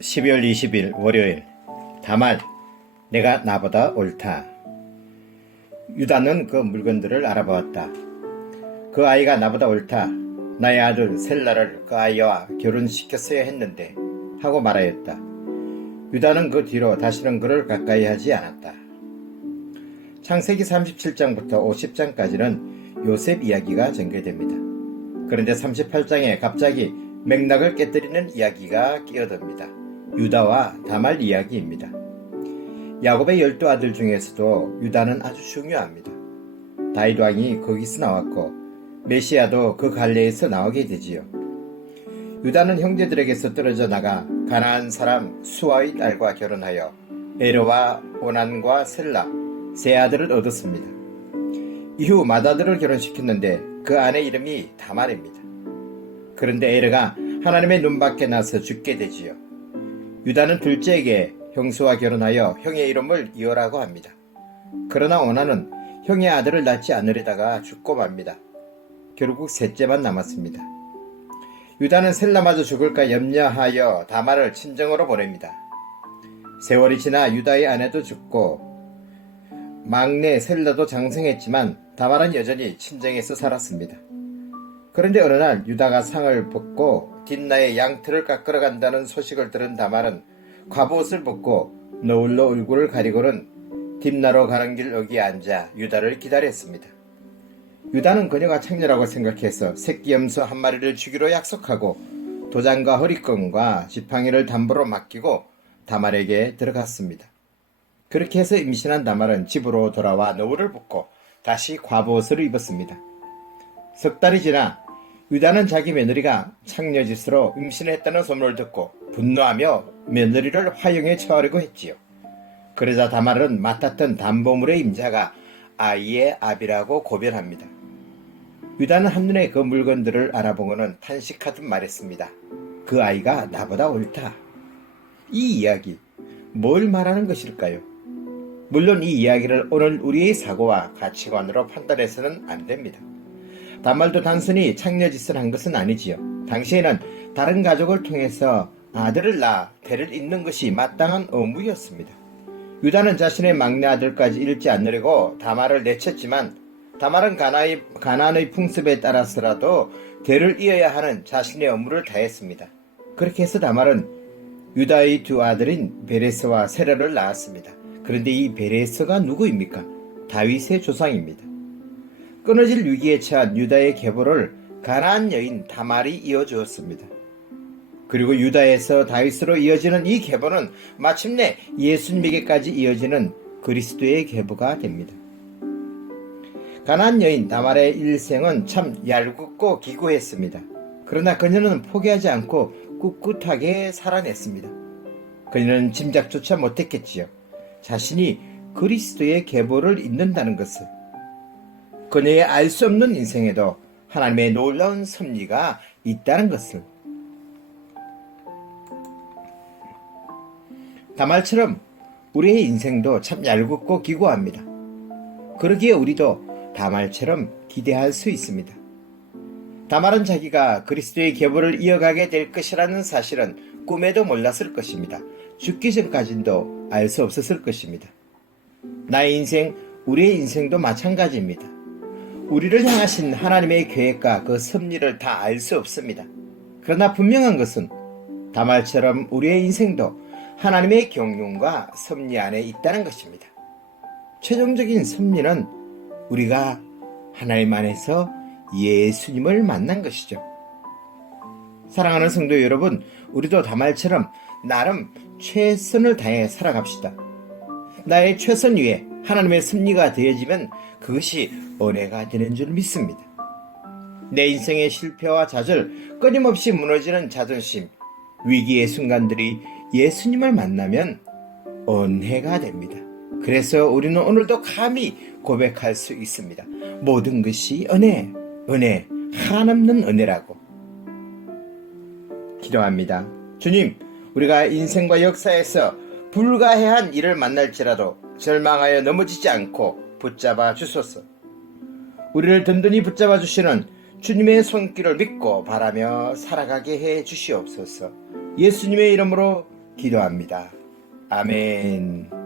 12월 20일 월요일. 다말 내가 나보다 옳다. 유다는 그 물건들을 알아보았다. 그 아이가 나보다 옳다. 나의 아들 셀라를 그 아이와 결혼시켰어야 했는데 하고 말하였다. 유다는 그 뒤로 다시는 그를 가까이 하지 않았다. 창세기 37장부터 50장까지는 요셉 이야기가 전개됩니다. 그런데 38장에 갑자기 맥락을 깨뜨리는 이야기가 끼어듭니다. 유다와 다말 이야기입니다. 야곱의 12아들 중에서도 유다는 아주 중요합니다. 다윗 왕이 거기서 나왔고 메시아도 그 갈래에서 나오게 되지요. 유다는 형제들에게서 떨어져 나가 가나안 사람 수아의 딸과 결혼하여 에르와 오난과 셀라 세 아들을 얻었습니다. 이후 맏아들을 결혼시켰는데 그 아내 이름이 다말입니다. 그런데 에르가 하나님의 눈밖에 나서 죽게 되지요. 유다는 둘째에게 형수와 결혼하여 형의 이름을 이어라고 합니다. 그러나 오난은 형의 아들을 낳지 않으려다가 죽고 맙니다. 결국 셋째만 남았습니다. 유다는 셀라마저 죽을까 염려하여 다말을 친정으로 보냅니다. 세월이 지나 유다의 아내도 죽고 막내 셀라도 장성했지만 다말은 여전히 친정에서 살았습니다. 그런데 어느 날 유다가 상을 벗고 딥나의 양털을 깎으러 간다는 소식을 들은 다말은 갑옷을 벗고 너울로 얼굴을 가리고는 딥나로 가는 길 여기에 앉아 유다를 기다렸습니다. 유다는 그녀가 창녀라고 생각해서 새끼 염소 한 마리를 주기로 약속하고 도장과 허리끈과 지팡이를 담보로 맡기고 다말에게 들어갔습니다. 그렇게 해서 임신한 다말은 집으로 돌아와 너울을 벗고 다시 갑옷을 입었습니다. 석 달이 지나 유다는 자기 며느리가 창녀짓으로 임신했다는 소문을 듣고 분노하며 며느리를 화형에 처하려고 했지요. 그러자 다말은 맡았던 담보물의 임자가 아이의 아비라고 고변합니다. 유다는 한눈에 그 물건들을 알아보고는 탄식하듯 말했습니다. 그 아이가 나보다 옳다. 이 이야기, 뭘 말하는 것일까요? 물론 이 이야기를 오늘 우리의 사고와 가치관으로 판단해서는 안 됩니다. 다말도 단순히 창녀짓을 한 것은 아니지요. 당시에는 다른 가족을 통해서 아들을 낳아 대를 잇는 것이 마땅한 의무였습니다. 유다는 자신의 막내 아들까지 잃지 않으려고 다말을 내쳤지만 다말은 가나안의 풍습에 따라서라도 대를 이어야 하는 자신의 업무를 다했습니다. 그렇게 해서 다말은 유다의 두 아들인 베레스와 세라를 낳았습니다. 그런데 이 베레스가 누구입니까? 다윗의 조상입니다. 끊어질 위기에 처한 유다의 계보를 가나안 여인 다말이 이어주었습니다. 그리고 유다에서 다윗으로 이어지는 이 계보는 마침내 예수님에게까지 이어지는 그리스도의 계보가 됩니다. 가나안 여인 다말의 일생은 참 얄궂고 기구했습니다. 그러나 그녀는 포기하지 않고 꿋꿋하게 살아냈습니다. 그녀는 짐작조차 못했겠지요. 자신이 그리스도의 계보를 잇는다는 것을. 그녀의 알 수 없는 인생에도 하나님의 놀라운 섭리가 있다는 것을. 다말처럼 우리의 인생도 참 얄궂고 기구합니다. 그러기에 우리도 다말처럼 기대할 수 있습니다. 다말은 자기가 그리스도의 계보를 이어가게 될 것이라는 사실은 꿈에도 몰랐을 것입니다. 죽기 전까지도 알 수 없었을 것입니다. 나의 인생, 우리의 인생도 마찬가지입니다. 우리를 향하신 하나님의 계획과 그 섭리를 다 알 수 없습니다. 그러나 분명한 것은 다말처럼 우리의 인생도 하나님의 경륜과 섭리 안에 있다는 것입니다. 최종적인 섭리는 우리가 하나님 안에서 예수님을 만난 것이죠. 사랑하는 성도 여러분, 우리도 다말처럼 나름 최선을 다해 살아갑시다. 나의 최선 위에 하나님의 섭리가 되어지면 그것이 은혜가 되는 줄 믿습니다. 내 인생의 실패와 좌절, 끊임없이 무너지는 자존심, 위기의 순간들이 예수님을 만나면 은혜가 됩니다. 그래서 우리는 오늘도 감히 고백할 수 있습니다. 모든 것이 은혜, 은혜, 한없는 은혜라고. 기도합니다. 주님, 우리가 인생과 역사에서 불가해한 일을 만날지라도 절망하여 넘어지지 않고 붙잡아 주소서. 우리를 든든히 붙잡아 주시는 주님의 손길을 믿고 바라며 살아가게 해 주시옵소서. 예수님의 이름으로 기도합니다. 아멘.